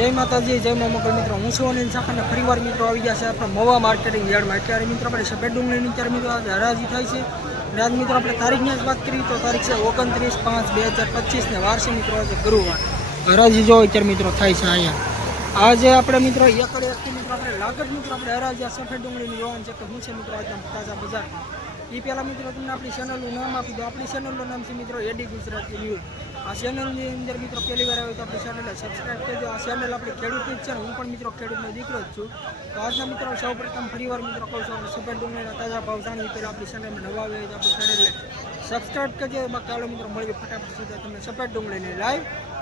જય માતાજી, જય મા મોગલ મિત્રો. હું છું અનિલ અને ફરીવાર મિત્રો આવી ગયા છે આપણે મવા માર્કેટિંગ યાર્ડમાં. અત્યારે મિત્રો આપણે સફેદ ડુંગળીની અત્યારે મિત્રો આજે હરાજી થાય છે. અને આજ મિત્રો આપણે તારીખની જ વાત કરીએ તો તારીખ છે ઓગણત્રીસ પાંચ બે હજાર પચીસ ને વાર મિત્રો આજે ગુરુવાર. હરાજી જો અત્યારે મિત્રો થાય છે અહીંયા. આજે આપણે મિત્રો એકડ એકથી મિત્રો આપણે લાગત મિત્રો આપણે હરાજી આ સફેદ ડુંગળીની જોવાનું છે કે શું છે મિત્રો આજે તાજા બજારમાં. એ પહેલાં મિત્રો તમને આપણી ચેનલનું નામ આપી દો આપણી ચેનલનું નામ છે મિત્રો એડી ગુજરાતી ન્યૂઝ. આ ચેનલની અંદર મિત્રો પહેલી વાર આવે તો આપણી ચેનલને સબસ્ક્રાઈબ કરજો. આ ચેનલ આપણી ખેડૂતની જ છે હું પણ મિત્રો ખેડૂતનો દીકરો જ છું. તો આજના મિત્રો સૌ પ્રથમ ફરીવાર મિત્રો કહું છું સફેદ ડુંગળીના તાજા ભાવ જાણીએ પહેલાં આપણી ચેનલમાં નવા આવે તો આપણી ચેનલને સબસ્ક્રાઈબ કરજો. એમાં કાળો મિત્રો મળીએ ફટાફટ સીધા તમને સફેદ ડુંગળીને લાઈવ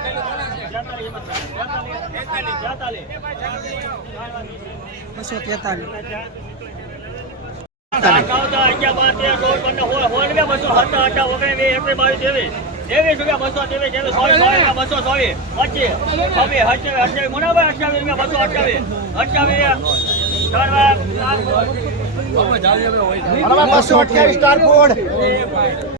બસો અઠ્યાવીસ સ્ટાર બસો એકસો ને પચાસ રૂપિયા એકોતેર પંચોતેર છોતેર એકાશી બાશી ત્રાશી ચોરાશી પંચ્યાશી ત્રાશી પંચ્યાશી અઠ્યાસી નેવું નેવું એકાણું બાણું બાણું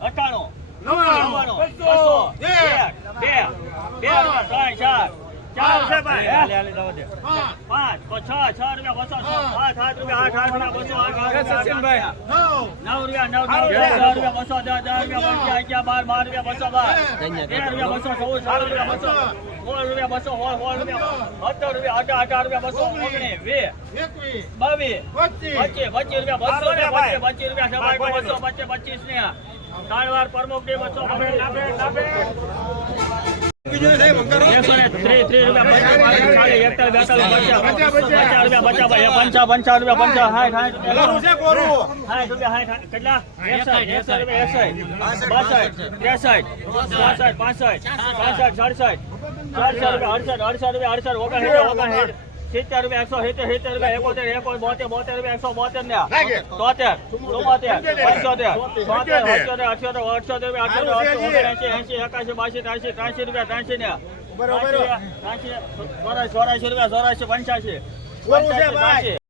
અઠ્ઠાણું નવ્વાણું. બે બે ત્રણ ચાર ચાર છે ભાઈ. પાંચ છ છ રૂપિયા બસો છ. આઠ આઠ રૂપિયા આઠ આઠ રૂપિયા બસો આઠ આઠ રૂપિયા. નવ. રૂપિયા નવ નવ રૂપિયા દસ રૂપિયા બસો દસ દસ રૂપિયા પંચાયત અગિયાર બાર બાર રૂપિયા બસો બાર. તેર રૂપિયા બસો ચૌદ સાત રૂપિયા બસો. સોળ રૂપિયા બસો સોળ સોળ રૂપિયા સત્તર રૂપિયા અઢાર અઢાર રૂપિયા બસો ઓગણીસ વીસ બાવીસ પચીસ. પચીસ રૂપિયા બસો ને પચીસ પચીસ રૂપિયા બસો પચીસ પચીસ ને ત્રણ વાર પ્રમુખ ડે બસો એકસો ને ત્રીસ ત્રીસ રૂપિયા પચાસ ચાલીસ એકતાલીસ બેતાલીસ પચાસ પચાસ રૂપિયા પચાસ ભાઈ પંચા પંચાવન રૂપિયા પંચા સાઠ સાઠ સાઠ રૂપિયા સાઠ કેટલા એકસઠ એકસઠ રૂપિયા એકસઠ બાસઠ ત્રેસઠ ચોસઠ પાસઠ પાસઠ સડસઠ સડસઠ રૂપિયા અડસઠ અડસઠ રૂપિયા અડસઠ ઓગણસાઠ ઓગણસાઠ સિત્તેર રૂપિયા એકસો સિત્તેર સિત્તેર રૂપિયા એકોતેર એકોતેર બોતેર બોતેર રૂપિયા એકસો બોતેર ને તોતેર ચુમ્મોતેર પંચોતેર. છોતેર અઠ્યોતેર અઠ્યોતેર અઠ્યોતેર રૂપિયા અઠ્યોતર ઓગણએંશી એંશી એકાશી બાસી ત્રાસી ત્રાસી રૂપિયા ત્રાસી ને ચોરાશી રૂપિયા પંચ્યાસી. પંચ્યાસી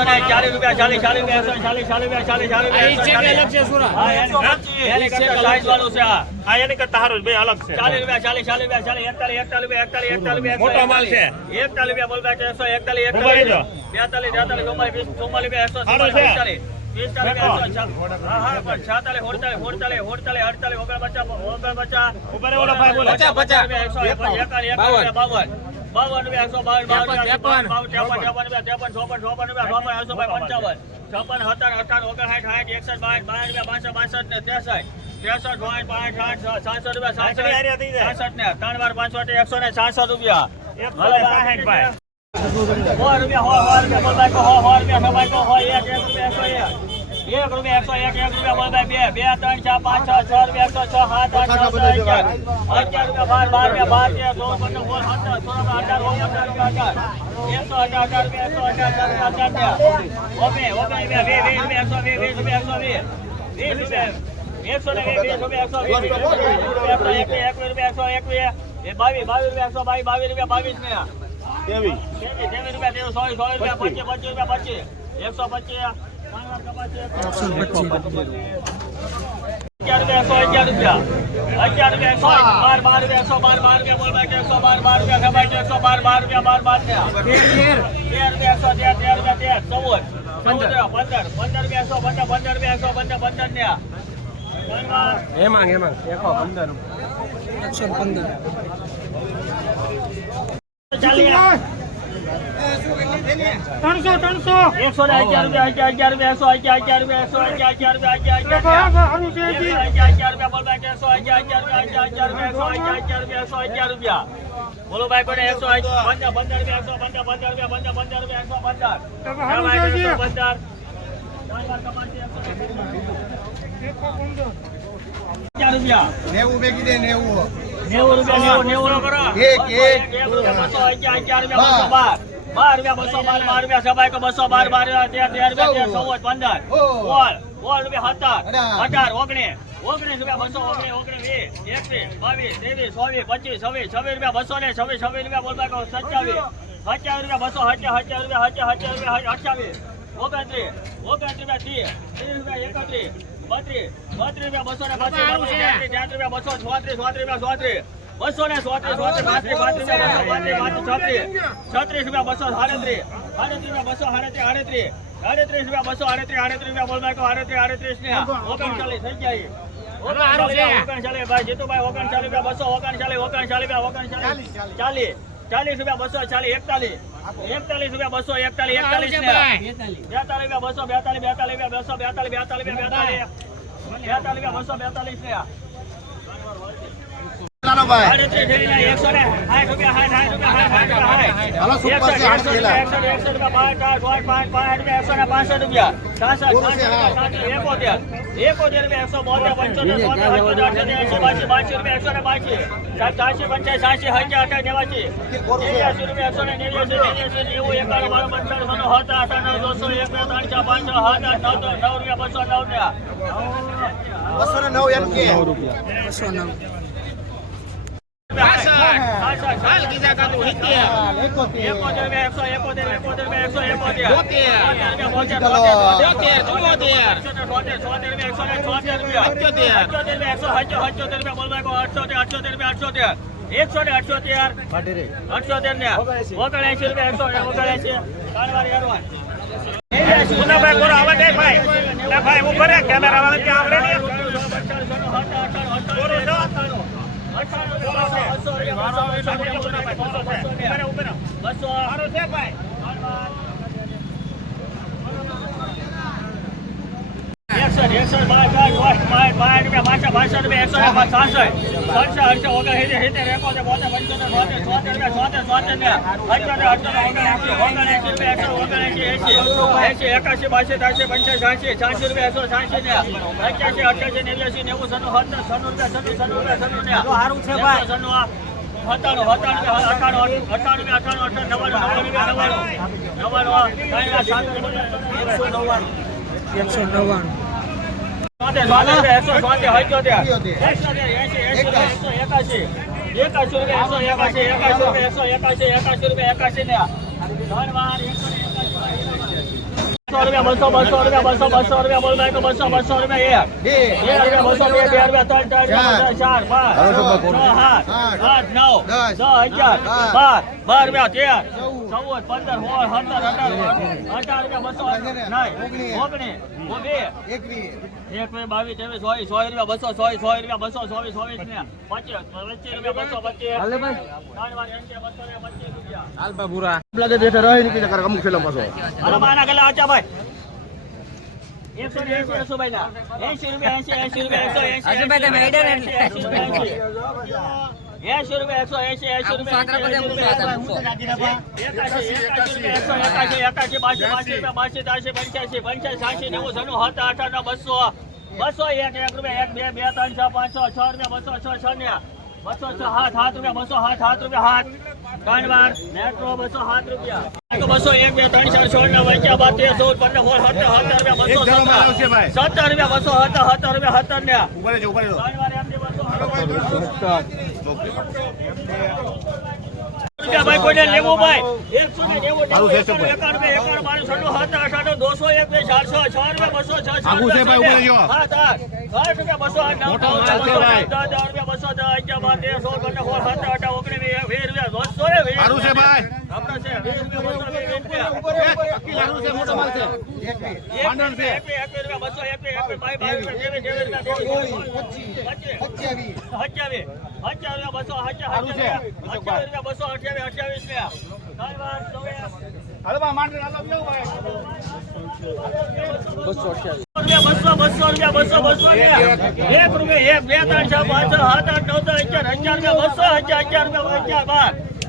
એકસો ને ચાલીસ રૂપિયા ચાલીસ ચાલીસ રૂપિયા ચાલીસ ચાલીસ રૂપિયા ચાલીસ ચાલીસ રૂપિયા હા, એની- એની કરતા size વાળું છે. આ. આ કરતા હારું બે અલગ છે. ચાલીસ રૂપિયા ચાલીસ ચાલીસ રૂપિયા ચાલીસ એકતાલીસ એકતાલીસ એકતાલીસ એકતાલીસ મોટો માલ છે. એકતાલીસ રૂપિયા બોલતા છે એકસો એકતાલીસ એકતાલીસ બેતાલીસ ચુમ્માલીસ ચુમ્માલીસ ચુમ્માલીસ રૂપિયા એકસો સારું છે. પિસ્તાલીસ પિસ્તાલીસ રૂપિયા એકસો છ- હા, હા, પણ છાતાલીસ ઓડતાલીસ ઓડતાલીસ ઓડતાલીસ અડતાલીસ ઓગણપચાસ ઓગણપચાસ. ઊભા રહે ઓલા ભાઈ બોલો. પચાસ પચાસ એકસો એકાવન એકાવન એકાવન બાવન. બાવન રૂપિયા એકસો બાવન બાવન રૂપિયા ત્રેપન. ત્રેપન રૂપિયા ત્રેપન ચોપન ચોપન રૂપિયા ચોપન એકસો પંચાવન. સત્તર અઠાવન ઓગણસાઠ સાઠ એકસઠ બાર બાર રૂપિયા બાસઠ બાસઠ ને ત્રેસઠ. ત્રેસઠ પાંચ પાંચ સાઠ સાતસો રૂપિયા જાય. સાસઠ ને ત્રણ વાર પાંચસો એકસો ને સાતસો રૂપિયા. સો રૂપિયા. હો સો રૂપિયા હો રૂપિયા હો એક એક રૂપિયા એકસો એક. એક રૂપિયા એકસો એક એક રૂપિયા બોલ બે. બે ત્રણ ચાર પાંચ છ છ રૂપિયા એકસો છ સાત આઠ નવ દસ અગિયાર અગિયાર રૂપિયા બાર બાર રૂપિયા બાર તેર ચૌદ પંદર સોળ સત્તર સોળ અઢાર ઓગણીસ અઢાર રૂપિયા અઢાર. એકસો અઢાર અઢાર રૂપિયા એકસો અઢાર ચાર રૂપિયા અઢાર રૂપિયા ઓકે ઓકે રૂપિયા વીસ વીસ રૂપિયા એકસો વીસ વીસ રૂપિયા એકસો વીસ વીસ રૂપિયા. એકસો ને વીસ રૂપિયા એકસો વીસ એકસો એકવીસ એકવીસ રૂપિયા એકસો એકવીસ બાવીસ બાવીસ રૂપિયા એકસો બાવીસ બાવીસ રૂપિયા બાવીસ ને. તેવી તેવીસ તેવીસ રૂપિયા તેવીસ સો સો રૂપિયા પચીસ પચીસ રૂપિયા પચીસ. એકસો પચીસ. અગિયાર રૂપિયા. એકસો પંદર એકસો પંદર પંદર રૂપિયા એકસો પંદર પંદર ને એકસો પંદર ત્રણસો ત્રણસો. એકસો ને અગિયાર રૂપિયા અગિયાર અગિયાર રૂપિયા એકસો અગિયાર રૂપિયા એકસો અગિયાર રૂપિયા એકસો અગિયાર રૂપિયા બોલો ભાઈ પણ એકસો પંદર પંદર રૂપિયા એકસો પંદર પંદર રૂપિયા પંદર પંદર રૂપિયા એકસો પંદર પંદર નેવું ભેગી દે નેવું. નેવું રૂપિયા નેવું નેવું કરો. એક, એક. અગિયાર અગિયાર રૂપિયા બસો બાર બાર રૂપિયા બસો બાર બાર રૂપિયા કો બસો બાર બાર તેર તેર રૂપિયા તેર ચૌદ પંદર. સોળ સોળ રૂપિયા સત્તર અઢાર ઓગણીસ ઓગણીસ રૂપિયા બસો ઓગણીસ ઓગણીસ વીસ એકવીસ બાવીસ ત્રેવીસ ચોવીસ પચીસ છવ્વીસ છવ્વીસ રૂપિયા બસો ને છવ્વીસ છવ્વીસ રૂપિયા બોલતા કહો સત્યાવીસ સત્યાવીસ રૂપિયા બસો હત્યા રૂપિયા હત્યા રૂપિયા અઠ્યાવીસ ઓગણત્રીસ ઓગણત્રીસ રૂપિયા ત્રીસ ત્રીસ રૂપિયા એકત્રીસ બત્રીસ બત્રીસ રૂપિયા બસો ને પચીસ તેત્રીસ તેત્રીસ રૂપિયા બસો ચોત્રીસ ચોત્રીસ રૂપિયા ચોત્રીસ બસો ને ચોત્રીસ ચોત્રીસ પાંત્રીસ પાંત્રીસ પાંત્રીસ પાંત્રીસ છત્રીસ છત્રીસ રૂપિયા બસો સાડત્રીસ સાડત્રીસ રૂપિયા બસો સાડત્રીસ રૂપિયા બસો આડત્રીસ આડત્રીસ રૂપિયા બોલવા કહો આડત્રીસ આડત્રીસ ને ઓગણચાલીસ થઈ ઓગણચાલીસ ચાલીસ ચાલીસ રૂપિયા બસો ચાલીસ એકતાલીસ. એકતાલીસ રૂપિયા બસો એકતાલીસ એકતાલીસ બેતાલીસ. રૂપિયા બસો બેતાલીસ બેતાલીસ રૂપિયા બસો બેતાલીસ બેતાલીસ રૂપિયા બેતાલીસ બેતાલીસ રૂપિયા બસો બેતાલીસ રૂપિયા એકોતેર. રૂપિયા, એકસો બોતેર, પંચોતેર, રૂપિયા, એકસો ને બાસી. છ્યાસી, પંચ્યાસી, સાસી, સત્યા, અઠ્યા, નેવાસી. નેવ્યાસી રૂપિયા, એકસો ને નેવ્યાસી, નેવ્યાસી, નેવું, એકાણું, બાણું, પંચાણું, છન્નું, સત્તર, અઠ્ઠાણું, નવ, દોઢસો, એક, બે, ત્રણ, ચાર, પાંચ, છ, આઠ, નવ, દસ, નવ રૂપિયા, બસો, નવ ને. બસો ને નવ એમ કે. બસો નવ. પાસઠ, પાસઠ, એકોતેર રૂપિયા, એકસો એકોતેર, એકોતેર રૂપિયા, એકસો એકોતેર. બોતેર, બોતેર, રૂપિયા, એકસો ને અઠ્યોતેર. એકસો ને ઓગણએંશી રૂપિયા એકસો બોલો દે ભાઈ ભાઈ હું કરે કેમેરા વાળા ત્યાં આવડે બસો છે ભાઈ બાર બાર બાર બાર રૂપિયા પાછા બાસઠ રૂપિયા એકસો સડસઠ અડસઠ ઓગણ પંચોતેર છોતેર રૂપિયા છોતેર છોતેર ને અઠ્યોતેર અઠ્યોતેર રૂપિયા એકસો એંશી એંશી એકાશી બાસી ત્રાસી પંચાસી છ્યાસી છ્યાસી રૂપિયા એકસો છ્યાસી ને અઠ્યાસી નેવ્યાસી નેવું સન્નું સત્તર સન્નું રૂપિયા સન્નું સન્નું રૂપિયા સન્નું ને સારું છે ભાઈ. સન્નું આ સત્તાણું અઠાણું અઠાણું અઠાણું અઠાણું નવ્વાણું નવ્વાણું નવ્વાણું નવ્વાણું એકસો નવ્વાણું. એકસો નવ્વાણું. બસો રૂપિયા, બસો, બસો રૂપિયા, બસો, બસો રૂપિયા, બોલ ભાઈ, તો બસો, બસો રૂપિયા, એક. બે. બે રૂપિયા, બસો, બે, બે રૂપિયા, ત્રણ, ત્રણ, ચાર. પાંચ, છ, સાત, આઠ, નવ, દસ, અગિયાર, બાર, બાર, બાર રૂપિયા, તેર, ચૌદ, પંદર, સોળ, સત્તર, અઢાર, અઢાર બસો, એક બાવીસ ત્રેવીસ ચોવીસ સો રૂપિયા બસો ચોવીસ સો રૂપિયા બસો ચોવીસ ચોવીસ ને. પચીસ. પચીસ રૂપિયા બસો પચીસ. પચીસ રૂપિયા. એંશી રૂપિયા એંશી રૂપિયા એકસો એસી એંશી રૂપિયા એકાશી બાસી બાસી બાસી ત્રાસી પંચ્યાસી પંચ્યાસી સાસી નેવું સનું હતા અઠાર બસો. બસો એક એક રૂપિયા એક બે બે ત્રણ છ પાંચ છ છ રૂપિયા બસો છ છ ને. બસો છ સાત સાત રૂપિયા બસો સાત સાત રૂપિયા સાત ત્રણ વાર. મેટ્રો બસો સાત રૂપિયા. બસો એક બે ત્રણ ચાર સોળ અગિયાર બાર તેર ચૌદ પંદર સોળ સત્તર સત્તર રૂપિયા બસો સત્તર સત્તર રૂપિયા બસો સત્તર સત્તર રૂપિયા સત્તર ને. ત્રણ વાર ભાઈ આઠ આઠ દોસો એક ચારસો છ બસો છ છ રૂપિયા બસો આઠ નવ રૂપિયા બસો દસ દસ દસ અગિયાર બાર તેર સાત આઠ વીસ રૂપિયા દોઢસો ને વીસ બસો બસો રૂપિયા. બસો બસો એક રૂપિયા. એક બે ત્રણ છ પાંચ સાત આઠ નવ દસ અગિયાર અગિયાર રૂપિયા બસો અગિયાર અગિયાર રૂપિયા અગિયાર બાર.